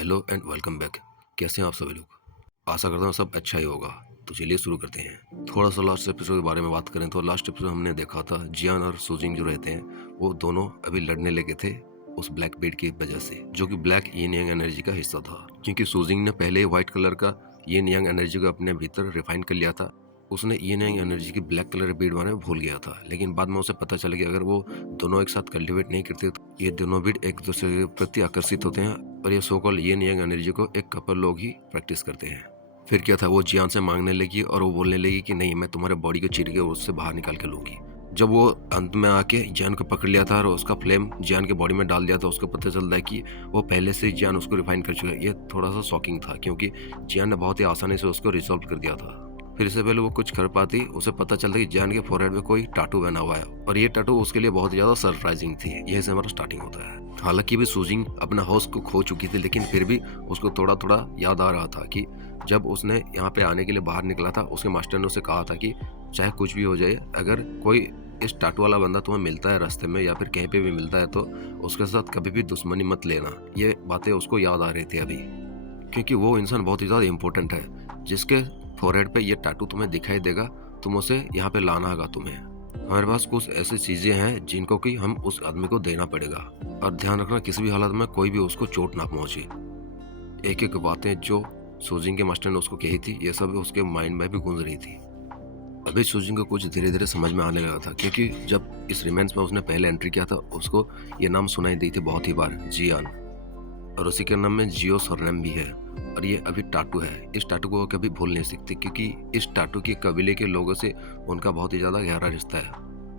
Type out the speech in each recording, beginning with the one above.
Hello and welcome back. कैसे हैं आप सभी लोग? आशा करता हूँ सब अच्छा ही होगा। तो चलिए शुरू करते हैं। थोड़ा सा लास्ट एपिसोड के बारे में बात करें तो लास्ट एपिसोड हमने देखा था जियान और सुजिंग जो रहते हैं वो दोनों अभी लड़ने लगे थे उस ब्लैक बेड की वजह से, जो कि ब्लैक यिन यांग एनर्जी का हिस्सा था। क्योंकि सुजिंग ने पहले ही व्हाइट कलर का यिन यांग एनर्जी को अपने भीतर रिफाइन कर लिया था। उसने यिन यांग एनर्जी की ब्लैक कलर बीड बनाना भूल गया था, लेकिन बाद में उसे पता चला कि अगर वो दोनों एक साथ कल्टिवेट नहीं करते तो ये दोनों बीड एक दूसरे के प्रति आकर्षित होते हैं और ये सोकॉल यिन यांग एनर्जी को एक कपल लोग ही प्रैक्टिस करते हैं। फिर क्या था, वो जियान से मांगने लगी और वो बोलने लगी कि नहीं, मैं तुम्हारे बॉडी को चीर के उससे बाहर निकाल के लूंगी। जब वो अंत में आके जियान को पकड़ लिया था और उसका फ्लेम जियान के बॉडी में डाल दिया था, उसको पता चलता है कि वो पहले से ही जियान उसको रिफाइन कर चुका है। ये थोड़ा सा शॉकिंग था क्योंकि जियान ने बहुत ही आसानी से उसको रिजॉल्व कर दिया था। फिर इससे पहले वो कुछ कर पाती, उसे पता चलता कि जियान के फोरहेड में कोई टाटू बना हुआ है और ये टाटू उसके लिए बहुत ज्यादा सरप्राइजिंग थी। यही से हमारा स्टार्टिंग होता है। हालांकि भी सुजिंग अपना होश को खो चुकी थी, लेकिन फिर भी उसको थोड़ा थोड़ा याद आ रहा था कि जब उसने यहाँ पे आने के लिए बाहर निकला था, उसके मास्टर ने उसे कहा था कि चाहे कुछ भी हो जाए, अगर कोई इस टाटू वाला बंदा तुम्हें मिलता है रास्ते में या फिर कहीं पे भी मिलता है तो उसके साथ कभी भी दुश्मनी मत लेना। ये बातें उसको याद आ रही थी अभी, क्योंकि वो इंसान बहुत ही ज़्यादा इंपॉर्टेंट है जिसके फोरहेड पे ये टाटू तुम्हें दिखाई देगा। तुम उसे यहाँ पे लाना होगा तुम्हें। हमारे पास कुछ ऐसी चीज़ें हैं जिनको कि हम उस आदमी को देना पड़ेगा, और ध्यान रखना किसी भी हालत में कोई भी उसको चोट ना पहुंचे। एक एक बातें जो सुजिंग के मास्टर ने उसको कही थी, ये सब उसके माइंड में भी गूंज रही थी। अभी सुजिंग को कुछ धीरे धीरे समझ में आने लगा था, क्योंकि जब इस रिमेंस में उसने पहले एंट्री किया था उसको ये नाम सुनाई दी थी बहुत ही बार, जियान, और उसी के नाम में जियो सरनेम भी है। और ये अभी टाटू है। इस टाटू को वो कभी भूल नहीं सकती, क्योंकि इस टाटू के कबीले के लोगों से उनका बहुत ही ज़्यादा गहरा रिश्ता है।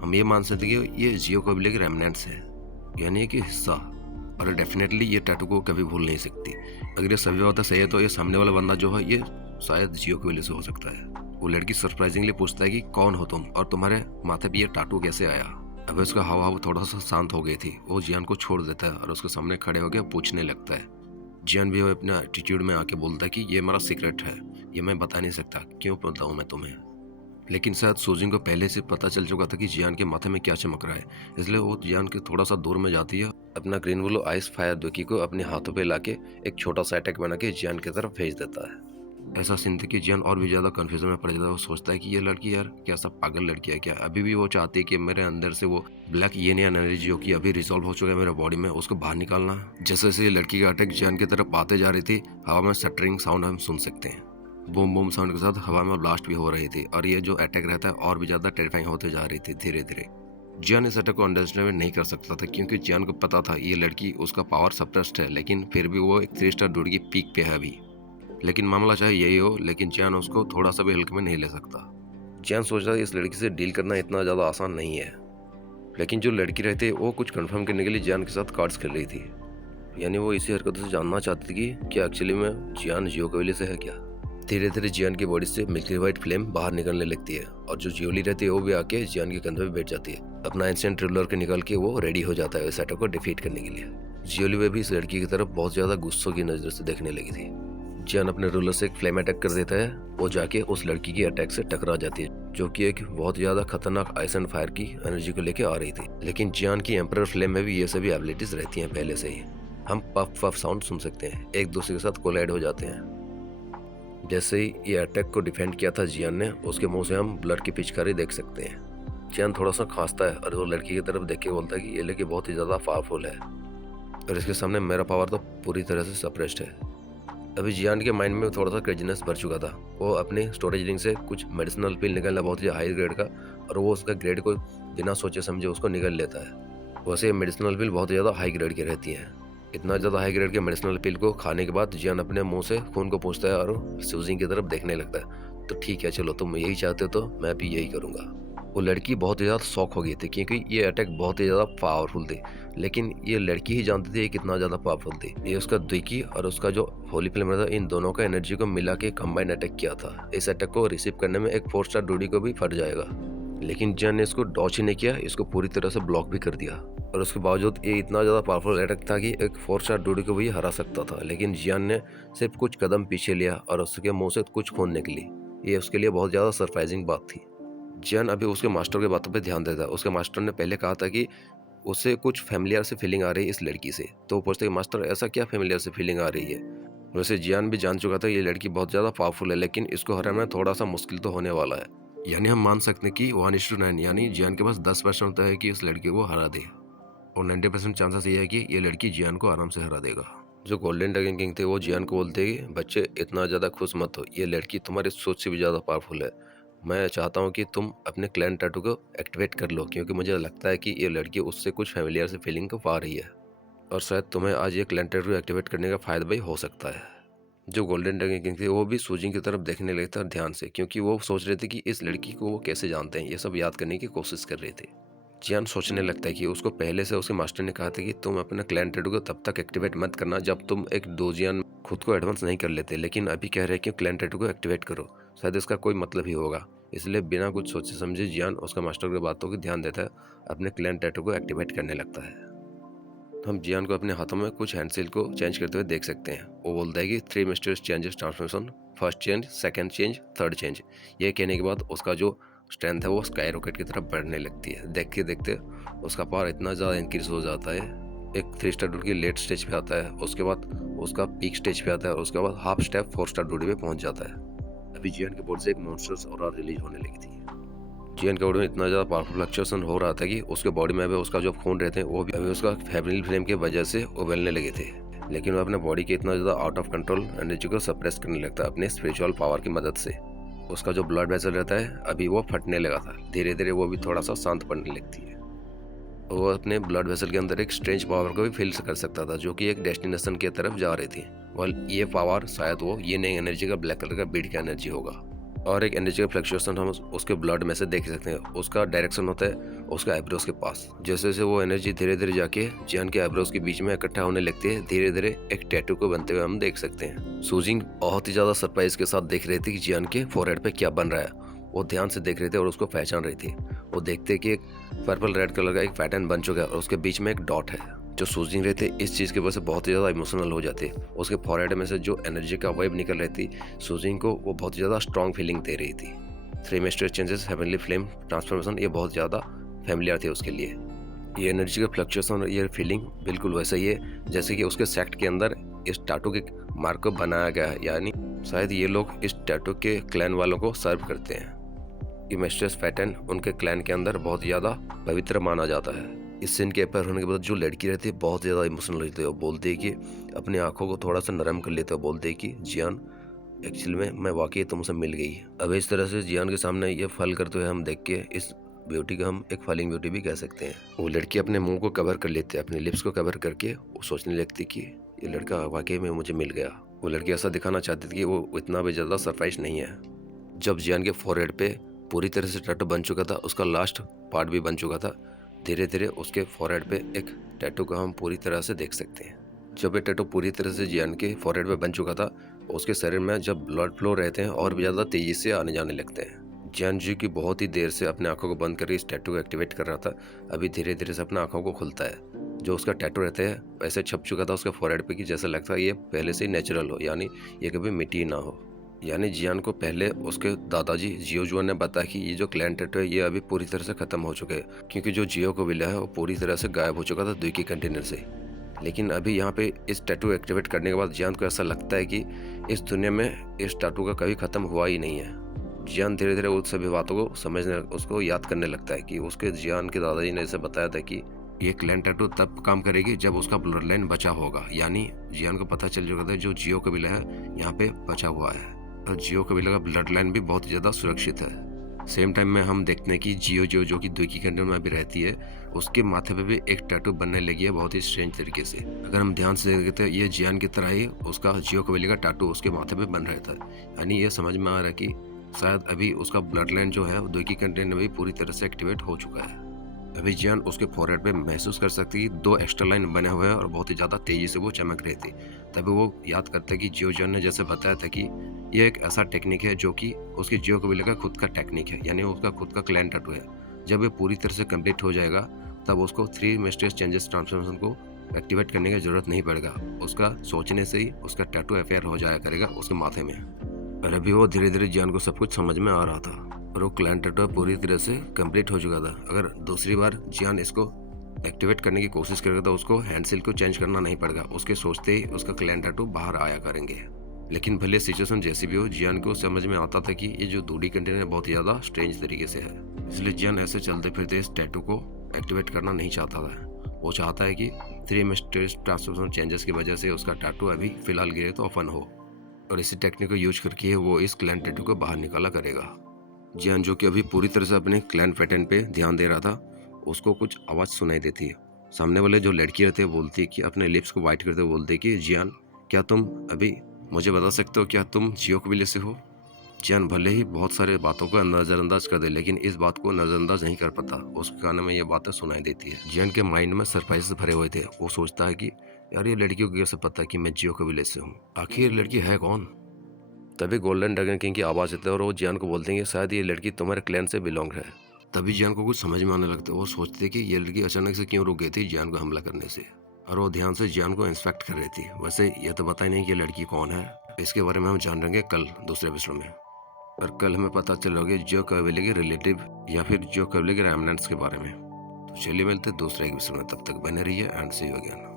हम ये मान सकते हैं कि ये जियो कबीले के रेमनेंट्स है, यानी कि हिस्सा। और डेफिनेटली ये टाटू को कभी भूल नहीं सकती। अगर ये सभी बातें सही है तो ये सामने वाला बंदा जो है ये शायद जियो कबीले से हो सकता है। वो लड़की सरप्राइजिंगली पूछता है कि कौन हो तुम और तुम्हारे माथे पे ये टाटू कैसे आया। अब उसका हाव थोड़ा सा शांत हो गई थी। वो जियान को छोड़ देता है और उसके सामने खड़े होकर पूछने लगता है। जियान भी अपने एटीट्यूड में आके बोलता है कि ये मेरा सीक्रेट है, ये मैं बता नहीं सकता, क्यों बताऊं मैं तुम्हें। लेकिन शायद सुजिंग को पहले से पता चल चुका था कि जियान के माथे में क्या चमक रहा है, इसलिए वो जियान के थोड़ा सा दूर में जाती है। अपना ग्रीन ब्लू आइस फायर दुकी को अपने हाथों पे लाके एक छोटा सा अटैक बना के जियान की तरफ भेज देता है। ऐसा सीन था कि जियान और भी ज्यादा कंफ्यूजन में पड़ जाता है। वो सोचता है कि ये लड़की यार क्या सब पागल लड़की है क्या। अभी भी वो चाहती है कि मेरे अंदर से वो ब्लैक येन एनर्जी जो कि अभी रिजॉल्व हो चुका है मेरे बॉडी में, उसको बाहर निकालना। जैसे जैसे ये लड़की का अटैक जियान की तरफ आते जा रही थी, हवा में शटरिंग साउंड हम सुन सकते हैं। बूम बूम साउंड के साथ हवा में ब्लास्ट भी हो रही थी, और ये जो अटैक रहता है और भी ज्यादा टेरिफाइंग होते जा रही थी धीरे धीरे। जियान इस अटैक को अंडरस्टैंड नहीं कर सकता था, क्योंकि जियान को पता था ये लड़की उसका पावर सप्रेस्ड है, लेकिन फिर भी वो एक 3 स्टार डूड की पीक पे है अभी। लेकिन मामला चाहे यही हो, लेकिन जियान उसको थोड़ा सा भी हल्के में नहीं ले सकता। जियान सोच रहा है इस लड़की से डील करना इतना ज़्यादा आसान नहीं है, लेकिन जो लड़की रहती है वो कुछ कंफर्म करने के लिए जियान के साथ कार्ड्स खेल रही थी। यानी वो इसी हरकतों से जानना चाहती थी कि क्या एक्चुअली में जियान जियो कबीले से है क्या। धीरे धीरे जियान की बॉडी से मिल्की वाइट फ्लेम बाहर निकलने लगती है, और जो जियोली रहती है वो भी आके जियान के कंधे पे बैठ जाती है। अपना इंस्टेंट रूलर के निकाल के वो रेडी हो जाता है इस अटैक को डिफीट करने के लिए। जियोली भी इस लड़की की तरफ बहुत ज़्यादा गुस्सों की नज़र से देखने लगी थी। जियान अपने रूलर से एक फ्लेम अटैक कर देता है। वो जाके उस लड़की की अटैक से टकरा जाती है, जो कि एक बहुत ज्यादा खतरनाक आइस एंड फायर की एनर्जी को लेके आ रही थी। लेकिन जियान की एम्परर फ्लेम में भी ये सभी एबिलिटीज रहती हैं पहले से ही। हम पफ पफ साउंड सुन सकते हैं, एक दूसरे के साथ कोलाइड हो जाते हैं। जैसे ही ये अटैक को डिफेंड किया था जियान ने, उसके मुंह से हम ब्लड की पिचकारी देख सकते हैं। जियान थोड़ा सा खांसता है और वो लड़की की तरफ देख के बोलता है कि ये लड़की बहुत ही ज्यादा पावरफुल है और इसके सामने मेरा पावर तो पूरी तरह से सप्रेस्ड है। अभी जियान के माइंड में थोड़ा सा क्रेजीनेस भर चुका था। वो अपने स्टोरेज रिंग से कुछ मेडिसिनल पिल निकालना बहुत ही हाई ग्रेड का, और वो उसका ग्रेड को बिना सोचे समझे उसको निकल लेता है। वैसे मेडिसिनल पिल बहुत ज़्यादा हाई ग्रेड की रहती हैं। इतना ज़्यादा हाई ग्रेड के मेडिसिनल पिल को खाने के बाद जियान अपने मुंह से खून को पूछता है और सुजिंग की तरफ देखने लगता है। तो ठीक है, चलो तुम यही चाहते हो तो मैं भी यही करूँगा। वो लड़की बहुत ही ज़्यादा शॉक हो गई थी, क्योंकि ये अटैक बहुत ही ज़्यादा पावरफुल थी, लेकिन ये लड़की ही जानती थी ये कितना ज़्यादा पावरफुल थी। ये उसका द्विकी और उसका जो होली फ्लेम था, इन दोनों का एनर्जी को मिला के कंबाइन अटैक किया था। इस अटैक को रिसीव करने में एक 4 स्टार डूडी को भी फट जाएगा, लेकिन जियान ने इसको डॉच ही नहीं किया, इसको पूरी तरह से ब्लॉक भी कर दिया। और उसके बावजूद ये इतना ज़्यादा पावरफुल अटैक था कि एक 4 स्टार डूडी को भी हरा सकता था, लेकिन जियान ने सिर्फ कुछ कदम पीछे लिया और उसके मुँह से कुछ खून निकली। ये उसके लिए बहुत ज़्यादा सरप्राइजिंग बात थी। जियान अभी उसके मास्टर की बातों पे ध्यान देता है। उसके मास्टर ने पहले कहा था कि उसे कुछ फैमिलियर से फीलिंग आ रही है इस लड़की से। तो वो पूछते कि मास्टर ऐसा क्या फैमिलियर से फीलिंग आ रही है। वैसे जियान भी जान चुका था ये लड़की बहुत ज़्यादा पावरफुल है, लेकिन इसको हराना थोड़ा सा मुश्किल तो होने वाला है। यानी हम मान सकते हैं कि 1:9, यानी जियान के पास 10% होता है कि इस लड़की को हरा दे, और 90% चांसेस ये है कि ये लड़की जियान को आराम से हरा देगा। जो गोल्डन ड्रैगन किंग थे वो जियान को बोलते कि बच्चे इतना ज़्यादा खुश मत हो, ये लड़की तुम्हारी सोच से भी ज़्यादा पावरफुल है। मैं चाहता हूँ कि तुम अपने क्लैन टैटू को एक्टिवेट कर लो, क्योंकि मुझे लगता है कि ये लड़की उससे कुछ फैमिलियर से फीलिंग को पा रही है, और शायद तुम्हें आज ये क्लैन टैटू एक्टिवेट करने का फ़ायदा भी हो सकता है। जो गोल्डन ड्रैगन किंग थे वो भी सूजिंग की तरफ देखने लगे थे ध्यान से, क्योंकि वो सोच रहे थे कि इस लड़की को वो कैसे जानते हैं, ये सब याद करने की कोशिश कर रहे थे। जियान सोचने लगता है कि उसको पहले से उसके मास्टर ने कहा था कि तुम अपना क्लैन टैटू को तब तक एक्टिवेट मत करना जब तुम एक डोजियन खुद को एडवांस नहीं कर लेते, लेकिन अभी कह रहे हैं कि क्लैन टैटू को एक्टिवेट करो, शायद इसका कोई मतलब ही होगा। इसलिए बिना कुछ सोचे समझे जियान उसका मास्टर की बातों को ध्यान देता है, अपने क्लैन टैटू को एक्टिवेट करने लगता है। तो हम जियान को अपने हाथों में कुछ हैंडसेल को चेंज करते हुए देख सकते हैं। वो बोलता है कि 3 mysterious changes transformation, first change, second change, third change. ये कहने के बाद उसका जो स्ट्रेंथ है वो स्काई रॉकेट की तरफ बढ़ने लगती है। देखते देखते उसका पावर इतना ज़्यादा इंक्रीज हो जाता है, एक 3 स्टार ड्यूटी की लेट स्टेज पे आता है, उसके बाद उसका पीक स्टेज पे आता है, और उसके बाद हाफ स्टेप 4 स्टार ड्यूटी पे पहुंच जाता है। अभी जियान के बॉडी से एक मॉन्स्टर्स ऑरा रिलीज होने लगी थी। जियान के बॉडी में इतना ज़्यादा पावरफुल फ्लक्चुएशन हो रहा था कि उसके बॉडी में अभी उसका जो खून रहते हैं वो भी अभी उसका फेब्रिल फ्लेम की वजह से उबलने लगे थे, लेकिन वो अपने बॉडी के इतना ज़्यादा आउट ऑफ कंट्रोल एनर्जी को सप्रेस करने लगता है अपने स्पिरिचुअल पावर की मदद से। उसका जो ब्लड वेसल रहता है अभी वो फटने लगा था, धीरे धीरे वो भी थोड़ा सा शांत पड़ने लगती है। वो अपने ब्लड वेसल के अंदर एक स्ट्रेंज पावर को भी फील कर सकता था, जो कि एक डेस्टिनेशन की तरफ जा रही थी। ये पावर शायद वो ये नई एनर्जी का ब्लैक कलर का बीट का एनर्जी होगा, और एक एनर्जी का फ्लक्चुएशन हम उसके ब्लड में से देख सकते हैं। उसका डायरेक्शन होता है उसका आईब्रोज के पास। जैसे जैसे वो एनर्जी धीरे धीरे जाके जियान के आईब्रोज के बीच में इकट्ठा होने लगती है, धीरे धीरे एक टैटू को बनते हुए हम देख सकते हैं। सूजिंग बहुत ही ज्यादा सरप्राइज के साथ देख रही थी कि जियान के फोरहेड पे क्या बन रहा है। वो ध्यान से देख रहे थे और उसको पहचान रही थी। वो देखते कि एक पर्पल रेड कलर का एक पैटर्न बन चुका है, और उसके बीच में एक डॉट है। जो सूजिंग रहे थे इस चीज़ की वजह से बहुत ही ज़्यादा इमोशनल हो जाते। उसके फॉरहेड में से जो एनर्जी का वेव निकल रही थी सूजिंग को वो बहुत ज़्यादा स्ट्रॉन्ग फीलिंग दे रही थी। 3 mysterious changes, heavenly flame, transformation, ये बहुत ज़्यादा फैमिलियर थे उसके लिए। ये एनर्जी का फ्लक्चुएशन और ये फीलिंग बिल्कुल वैसा ही है जैसे कि उसके सेक्ट के अंदर इस टैटू के मार्क को बनाया गया है, यानी शायद ये लोग इस टैटू के क्लैन वालों को सर्व करते हैं। ये मिस्टीरियस पैटर्न उनके क्लैन के अंदर बहुत ज़्यादा पवित्र माना जाता है। इस सीन के अपेयर होने के बाद जो लड़की रहती है बहुत ज़्यादा इमोशनल रहती है। वो बोलती है कि अपनी आंखों को थोड़ा सा नरम कर लेते हो, बोलते है कि जियान एक्चुअल में मैं वाकई तुमसे मिल गई। अब इस तरह से जियान के सामने ये फल करते हुए हम देख के इस ब्यूटी को हम एक फलिंग ब्यूटी भी कह सकते हैं। वो लड़की अपने मुंह को कवर कर लेते हैं, अपने लिप्स को कवर करके वो सोचने लगती कि ये लड़का वाकई में मुझे मिल गया। वो लड़की ऐसा दिखाना चाहती थी कि वो इतना भी ज़्यादा सरप्राइज नहीं है। जब जियान के फोरहेड पे पूरी तरह से टैटू बन चुका था, उसका लास्ट पार्ट भी बन चुका था, धीरे धीरे उसके फॉरहेड पे एक टैटू को हम पूरी तरह से देख सकते हैं। जब ये टैटू पूरी तरह से जियान के फॉरहेड पे बन चुका था, उसके शरीर में जब ब्लड फ्लो रहते हैं और भी ज़्यादा तेज़ी से आने जाने लगते हैं। जियान जी की बहुत ही देर से अपने आंखों को बंद करके इस टैटू को एक्टिवेट कर रहा था, अभी धीरे धीरे से अपने आंखों को खुलता है। जो उसका टैटू रहता है वैसे छप चुका था उसके फॉरहेड पे कि जैसा लगता है ये पहले से ही नेचुरल हो, यानी ये कभी मिट्टी ना हो। यानी जियान को पहले उसके दादाजी जियो जुआन ने बताया कि ये जो क्लैन टैटू है ये अभी पूरी तरह से खत्म हो चुके हैं, क्योंकि जो जियो को विला है वो पूरी तरह से गायब हो चुका था दुई की कंटेनर से। लेकिन अभी यहाँ पे इस टैटू एक्टिवेट करने के बाद जियान को ऐसा लगता है कि इस दुनिया में इस टैटू का कभी खत्म हुआ ही नहीं है। जियान धीरे धीरे उस सभी बातों को समझने, उसको याद करने लगता है कि उसके जियान के दादाजी ने ऐसे बताया था कि ये क्लैन टैटू तब काम करेगी जब उसका ब्लड लाइन बचा होगा। यानी जियान को पता चल चुका था जो जियो कबीला है यहाँ पे बचा हुआ है, और जियो कबीला का ब्लड लाइन भी बहुत ज़्यादा सुरक्षित है। सेम टाइम में हम देखते हैं कि जियो जो कि दुई की कंट्री में भी रहती है, उसके माथे पे भी एक टैटू बनने लगी है बहुत ही स्ट्रेंज तरीके से। अगर हम ध्यान से देखते हैं ये जियान की तरह ही उसका जियो कबीले का टैटू उसके माथे पे बन रहा था। यानी ये समझ में आ रहा है कि शायद अभी उसका ब्लड लाइन जो है दुई की कंट्री में भी पूरी तरह से एक्टिवेट हो चुका है। अभी जियान उसके फॉरहेड पे महसूस कर सकती है 2 एक्स्ट्रा लाइन बने हुए हैं और बहुत ही ज़्यादा तेज़ी से वो चमक रही थी। तभी वो याद करता है कि जियो जियान ने जैसे बताया था कि ये एक ऐसा टेक्निक है जो कि उसके जियो कबीले का खुद का टेक्निक है, यानी उसका खुद का क्लैन टैटू है। जब ये पूरी तरह से कंप्लीट हो जाएगा तब उसको 3 मिस्टीरियस चेंजेस ट्रांसफॉर्मेशन को एक्टिवेट करने की जरूरत नहीं पड़ेगा। उसका सोचने से ही उसका टैटू अफेयर हो जाया करेगा उसके माथे में। और अभी वो धीरे धीरे जियान को सब कुछ समझ में आ रहा था और वो क्लैन टैटू पूरी तरह से कंप्लीट हो चुका था। अगर दूसरी बार जियान इसको एक्टिवेट करने की कोशिश करेगा तो उसको हैंडसेल को चेंज करना नहीं पड़ेगा, उसके सोचते ही उसका क्लैन टैटू बाहर आया करेंगे। लेकिन भले सिचुएशन जैसी भी हो, जियान को समझ में आता था कि ये जो 2D कंटेनर है बहुत ही ज़्यादा स्ट्रेंज तरीके से है, इसलिए जियान ऐसे चलते फिरते इस टैटू को एक्टिवेट करना नहीं चाहता था। वो चाहता है कि 3 मिस्टेरियस ट्रांसफॉर्मेशन चेंजेस की वजह से उसका टैटू अभी फिलहाल गिरे तो ओपन हो, और इसी टेक्निक को यूज करके वो इस क्लैन टैटू को बाहर निकाला करेगा। जियान जो कि अभी पूरी तरह से अपने क्लैन पैटर्न पे ध्यान दे रहा था, उसको कुछ आवाज़ सुनाई देती है। सामने वाले जो लड़की रहते हैं बोलती है कि अपने लिप्स को वाइट करते हुए बोलते कि जियान, क्या तुम अभी मुझे बता सकते हो क्या तुम जियो कबीले से हो? जियान भले ही बहुत सारे बातों को नज़रअंदाज कर दे, लेकिन इस बात को नज़रअंदाज नहीं कर पाता। उसके कानों में ये बातें सुनाई देती है। जियान के माइंड में सरप्राइज भरे हुए थे। वो सोचता है कि यार ये लड़कियों को कैसे पता कि मैं जियो कबीले से हूँ, आखिर ये लड़की है कौन? तभी गोल्डन ड्रैगन किंग की आवाज़ आती है और वो जियान को बोलते हैं कि शायद ये लड़की तुम्हारे क्लैन से बिलोंग है। तभी जियान को कुछ समझ में आने लगता है। वो सोचते कि ये लड़की अचानक से क्यों रुक गई थी जियान को हमला करने से, और वो ध्यान से जियान को इंस्पेक्ट कर रही थी। वैसे ये तो पता ही नहीं कि ये लड़की कौन है। इसके बारे में हम जान लेंगे कल दूसरे एपिसोड में, और कल हमें पता चलोगे जियो कबीले के रिलेटिव या फिर जियो कबीले के रेमनेंट्स के बारे में। तो चलिए मिलते हैं दूसरे एपिसोड में, तब तक बने रहिए एंड सी यू अगेन।